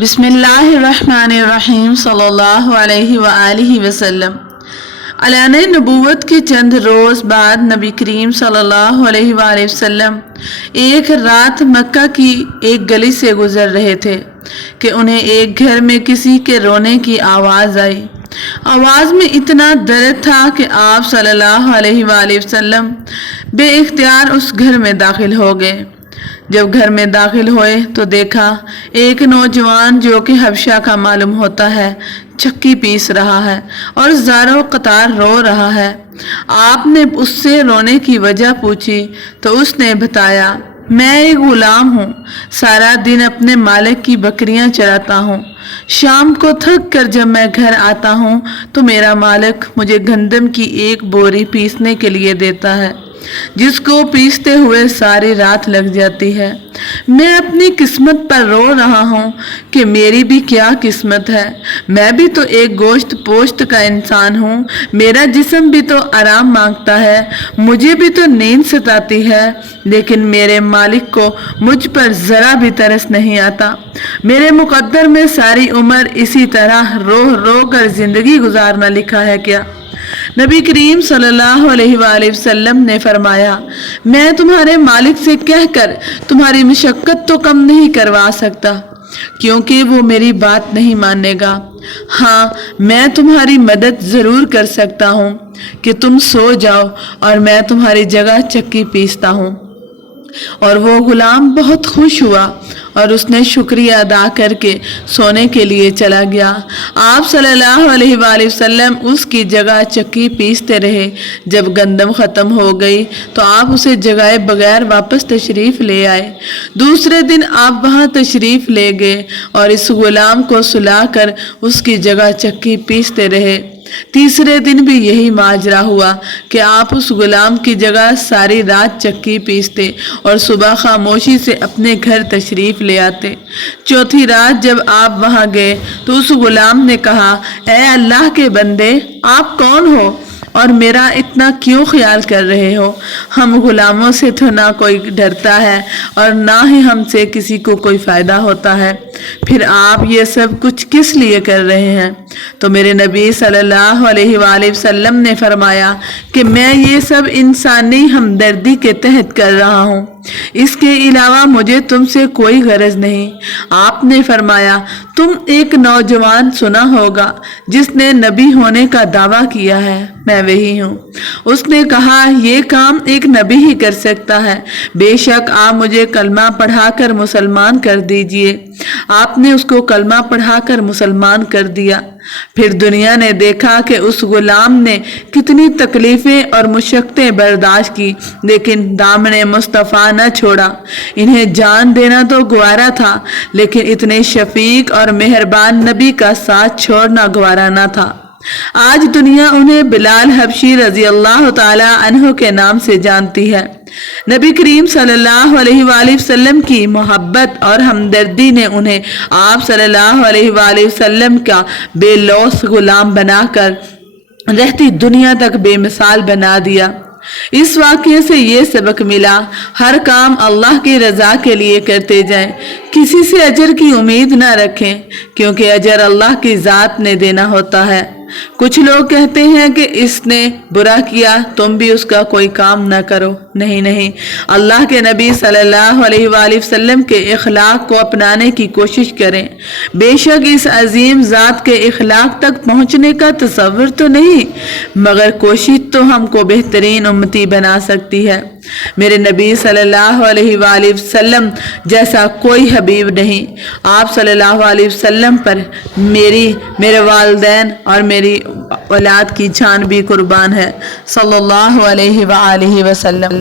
بسم اللہ الرحمن الرحیم صلی اللہ علیہ وآلہ وسلم۔ اعلان نبوت کے چند روز بعد نبی کریم صلی اللہ علیہ وآلہ وسلم ایک رات مکہ کی ایک گلی سے گزر رہے تھے کہ انہیں ایک گھر میں کسی کے رونے کی آواز آئی۔ آواز میں اتنا درد تھا کہ آپ صلی اللہ علیہ وآلہ وسلم بے اختیار اس گھر میں داخل ہو گئے۔ جب گھر میں داخل ہوئے تو دیکھا ایک نوجوان جو کہ حبشہ کا معلوم ہوتا ہے چکی پیس رہا ہے اور زاروں قطار رو رہا ہے۔ آپ نے اس سے رونے کی وجہ پوچھی تو اس نے بتایا، میں ایک غلام ہوں، سارا دن اپنے مالک کی بکریاں چراتا ہوں، شام کو تھک کر جب میں گھر آتا ہوں تو میرا مالک مجھے گندم کی ایک بوری پیسنے کے لیے دیتا ہے، جس کو پیستے ہوئے ساری رات لگ جاتی ہے۔ میں اپنی قسمت پر رو رہا ہوں کہ میری بھی کیا قسمت ہے، میں بھی تو ایک گوشت پوشت کا انسان ہوں، میرا جسم بھی تو آرام مانگتا ہے، مجھے بھی تو نیند ستاتی ہے، لیکن میرے مالک کو مجھ پر ذرا بھی ترس نہیں آتا۔ میرے مقدر میں ساری عمر اسی طرح رو رو کر زندگی گزارنا لکھا ہے کیا؟ نبی کریم صلی اللہ علیہ وآلہ وسلم نے فرمایا، میں تمہارے مالک سے کہہ کر تمہاری مشقت تو کم نہیں کروا سکتا، کیونکہ وہ میری بات نہیں مانے گا۔ ہاں، میں تمہاری مدد ضرور کر سکتا ہوں کہ تم سو جاؤ اور میں تمہاری جگہ چکی پیستا ہوں۔ اور وہ غلام بہت خوش ہوا اور اس نے شکریہ ادا کر کے سونے کے لیے چلا گیا۔ آپ صلی اللہ علیہ وآلہ وسلم اس کی جگہ چکی پیستے رہے۔ جب گندم ختم ہو گئی تو آپ اسے جگائے بغیر واپس تشریف لے آئے۔ دوسرے دن آپ وہاں تشریف لے گئے اور اس غلام کو سلا کر اس کی جگہ چکی پیستے رہے۔ تیسرے دن بھی یہی ماجرا ہوا کہ آپ اس غلام کی جگہ ساری رات چکی پیستے اور صبح خاموشی سے اپنے گھر تشریف لے آتے۔ چوتھی رات جب آپ وہاں گئے تو اس غلام نے کہا، اے اللہ کے بندے، آپ کون ہو اور میرا اتنا کیوں خیال کر رہے ہو؟ ہم غلاموں سے تو نہ کوئی ڈرتا ہے اور نہ ہی ہم سے کسی کو کوئی فائدہ ہوتا ہے، پھر آپ یہ سب کچھ کس لیے کر رہے ہیں؟ تو میرے نبی صلی اللہ علیہ وآلہ وسلم نے فرمایا کہ میں یہ سب انسانی ہمدردی کے تحت کر رہا ہوں، اس کے علاوہ مجھے تم سے کوئی غرض نہیں۔ آپ نے فرمایا، تم ایک نوجوان سنا ہوگا جس نے نبی ہونے کا دعویٰ کیا ہے، میں وہی ہوں۔ اس نے کہا، یہ کام ایک نبی ہی کر سکتا ہے، بے شک آپ مجھے کلمہ پڑھا کر مسلمان کر دیجئے۔ آپ نے اس کو کلمہ پڑھا کر مسلمان کر دیا۔ پھر دنیا نے دیکھا کہ اس غلام نے کتنی تکلیفیں اور مشقتیں برداشت کی، لیکن دامن مصطفیٰ نہ چھوڑا۔ انہیں جان دینا تو گوارا تھا، لیکن اتنے شفیق اور مہربان نبی کا ساتھ چھوڑنا گوارا نہ تھا۔ آج دنیا انہیں بلال حبشی رضی اللہ تعالی عنہ کے نام سے جانتی ہے۔ نبی کریم صلی اللہ علیہ وآلہ وسلم کی محبت اور ہمدردی نے انہیں آپ صلی اللہ علیہ وآلہ وسلم کا بے لوث غلام بنا کر رہتی دنیا تک بے مثال بنا دیا۔ اس واقعے سے یہ سبق ملا، ہر کام اللہ کی رضا کے لیے کرتے جائیں، کسی سے اجر کی امید نہ رکھیں، کیونکہ اجر اللہ کی ذات نے دینا ہوتا ہے۔ کچھ لوگ کہتے ہیں کہ اس نے برا کیا تم بھی اس کا کوئی کام نہ کرو۔ نہیں، اللہ کے نبی صلی اللہ علیہ وآلہ وسلم کے اخلاق کو اپنانے کی کوشش کریں۔ بے شک اس عظیم ذات کے اخلاق تک پہنچنے کا تصور تو نہیں، مگر کوشش تو ہم کو بہترین امتی بنا سکتی ہے۔ میرے نبی صلی اللہ علیہ وآلہ وسلم جیسا کوئی حبیب نہیں۔ آپ صلی اللہ علیہ وسلم پر میرے والدین اور میری اولاد کی جان بھی قربان ہے، صلی اللہ علیہ وآلہ وسلم۔